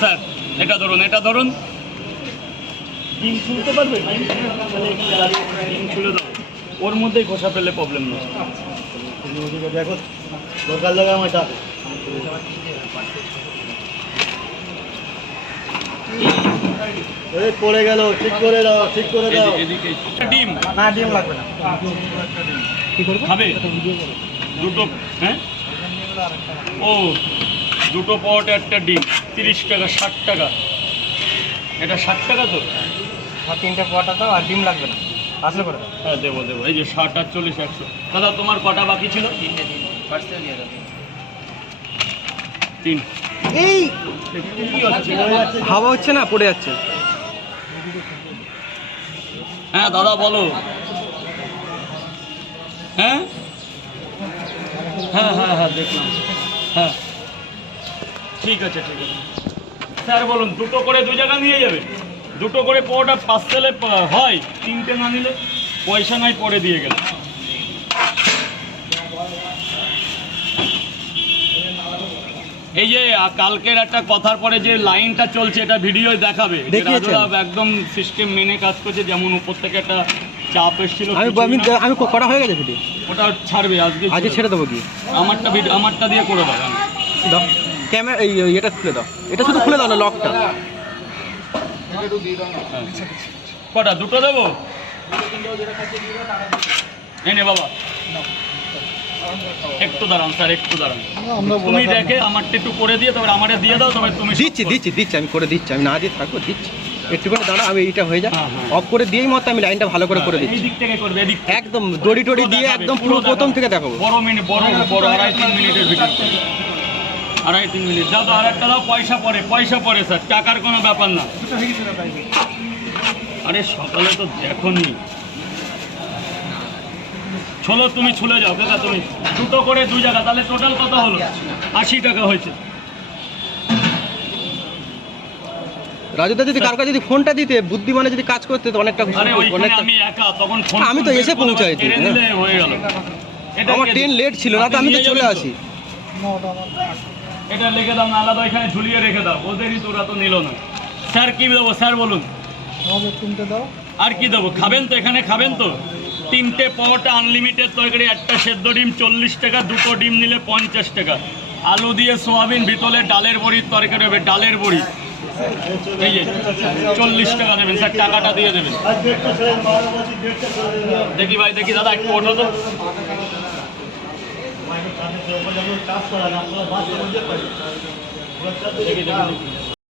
Sir এটা ধরুন এটা ধরুন। ডিম ছুলতে পারবে? ডিম ছুলে দাও। ওর মধ্যেই ঘষা পেলে প্রবলেম নেই। দেখো দরকার লাগে আমার এই পড়ে গেল ঠিক করে দাও ঠিক করে দাও। ডিম। না ডিম লাগবে না। কি করব? খাবে? দুটো হ্যাঁ? ও দুটো পাওয়াটা একটা ডিম তিরিশ টাকা ষাট টাকা। এটা ষাট টাকা তো? আর তিনটে পোয়াটা দাও আর ডিম লাগবে না। আসলে করে হ্যাঁ দেবো দেবো। এই যে ষাট আটচল্লিশ একশো। দাদা তোমার কটা বাকি ছিল? তিন। এই! কি হচ্ছে হাওয়া হচ্ছে না? পড়ে যাচ্ছে। হ্যাঁ দাদা বলো। হ্যাঁ? হ্যাঁ হ্যাঁ হ্যাঁ দেখলাম। হ্যাঁ। ঠিক আছে ঠিক আছে। স্যার বলুন দুটো করে দু জায়গা নিয়ে যাবে। দুটো করে পোটা পার্সেলে হয় তিনটে না নিলে পয়সা নাই পরে দিয়ে গেল। এই যে কালকের একটা কথার পরে যে লাইনটা চলছে এটা ভিডিও দেখাবে। একদম সিস্টেম মেনে কাজ করছে যেমন উপর থেকে একটা চাপ এসেছিল আমি আমি করা হয়ে গেছে ভিডিও ওটা ছাড়বে আজকে আজকে ছেড়ে দেবো। কি আমারটা ভিডিও আমারটা দিয়ে করে। দাও। ক্যামেরা এই এটা খুলে দাও। এটা শুধু খুলে দাও না লকটা। কটা? দুটো দেবো? এই নে বাবা। একটু দাঁড়ান স্যার একটু দাঁড়ান। তুমি দেখে আমারটা একটু করে দিয়ে তবে আমারে দিয়ে দাও তবে তুমি দিচ্ছি দিচ্ছি দিচ্ছি আমি করে দিচ্ছি আমি না দিয়ে থাকব দিচ্ছি। একটুখানি দাঁড়া আমি এইটা হয়ে যাক। হ্যাঁ, হ্যাঁ। অফ করে দিয়েই মতো আমি লাইনটা ভালো করে করে হ্যাঁ, দিচ্ছি। দিক থেকে করবে এদিক একদম দড়ি টড়ি দিয়ে একদম পুরো পুরো প্রথম থেকে দেখাবো। বড় মিনিট বড় বড় আড়াই তিন মিনিটের ভিডিও। আড়াই তিন মিনিট। তো আর একটা দাও পয়সা পরে পয়সা পরে স্যার টাকার কোনো ব্যাপার না। আরে সকালে তো দেখনি। চলো তুমি ছুলে যাও কাকা তুমি। দুটো করে দুই জায়গা তাহলে টোটাল কত হলো? আশি টাকা হয়েছে। রাজুদা যদি কারও যদি ফোনটা দিতে বুদ্ধিমানে যদি কাজ করতে তো অনেকটা আমি একা তখন আমি তো এসে কেড়ে হ্যাঁ। আমার ট্রেন লেট ছিল না তো আমি তো চলে আসি। এটা লিখে দাও না আলাদা এখানে ঝুলিয়ে রেখে দাও। ওদেরই তোরা তো নিল না। স্যার কি দেবো? স্যার বলুন। দাও। আর কি দেবো? খাবেন তো এখানে খাবেন তো। তিনটে পরোটা আনলিমিটেড তরকারি একটা সেদ্ধ ডিম চল্লিশ টাকা দুটো ডিম নিলে পঞ্চাশ টাকা। আলু দিয়ে সোয়াবিন ভিতরে ডালের বড়ির তরকারি হবে ডালের বড়ি। এই যে চল্লিশ টাকা দেবেন। স্যার টাকাটা দিয়ে দেবেন। দেখি ভাই দেখি দাদা একটু ওঠো তো। চাষ করা না আপনারা বাস করে। দেখি দেখি দেখি।